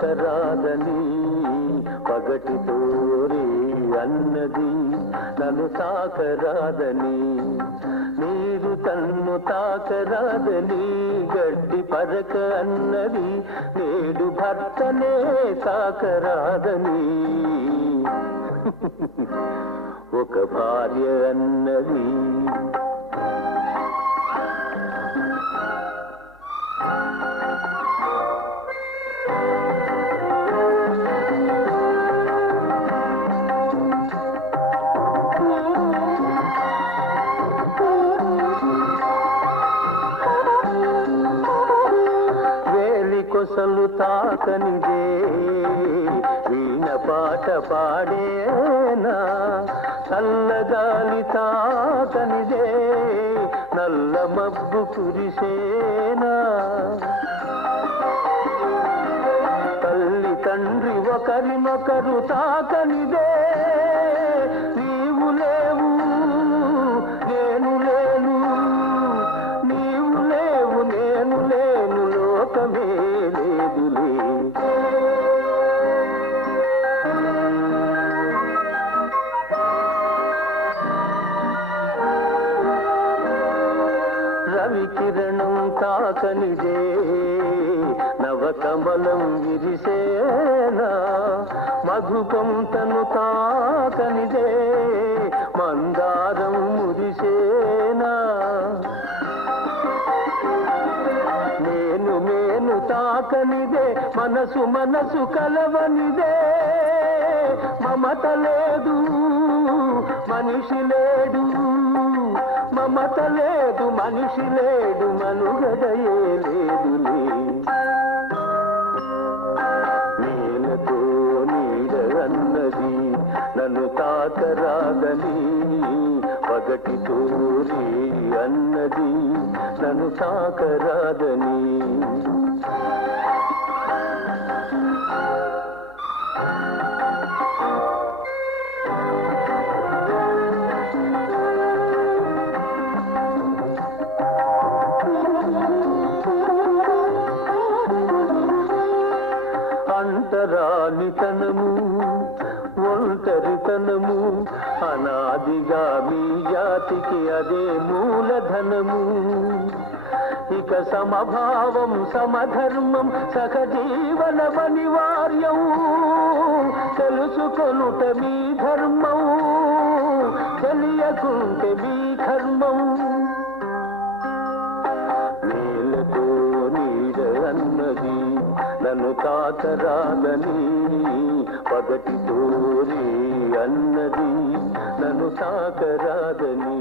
తాకరాదని పగటి తోరి అన్నది నన్ను తాకరాదని నీరు తన్ను తాకరాదని గడ్డి పరక అన్నది నేడు భర్తనే తాకరాదని ఒక భార్య అన్నది కొసలు తాకనిదే వీణ పాట పాడేనా చల్లగాలి తాకనిదే నల్ల మబ్బు కురిసేనా తల్లి తండ్రి ఒకరినొకరు తాకనిదే నీవు లేవు నేను లేను నీవు లేవు నేను లేను లోకమే లేదులే రవి కిరణం తాకనిదే నవకమలం విరిసేనా మధుపం తను తాకనిదే మందారం మురిసేనా నేను తాకనిదే మనసు మనసు కలవనిదే మమత లేదు మనిషి లేడు మమత లేదు మనిషి లేడు మనుగడయే లేదులే నేలతో నీడ అన్నది నన్ను తాకరాదని పగటి తోరి అన్నది నన్ను తాకరాదని అంతరానితనము ఒంటరితనము అనాదిగా మీ జాతికి అదే మూలధనము ఇక సమభావం సమధర్మం సహజీవనమనివార్యం తెలుసుకొనుట మీ ధర్మం తెలియకుంటే మీ కర్మం నేలతో నీడ అన్నది నన్ను తాకరాదని పగటి తోరి అన్నది నన్ను తాకరాదని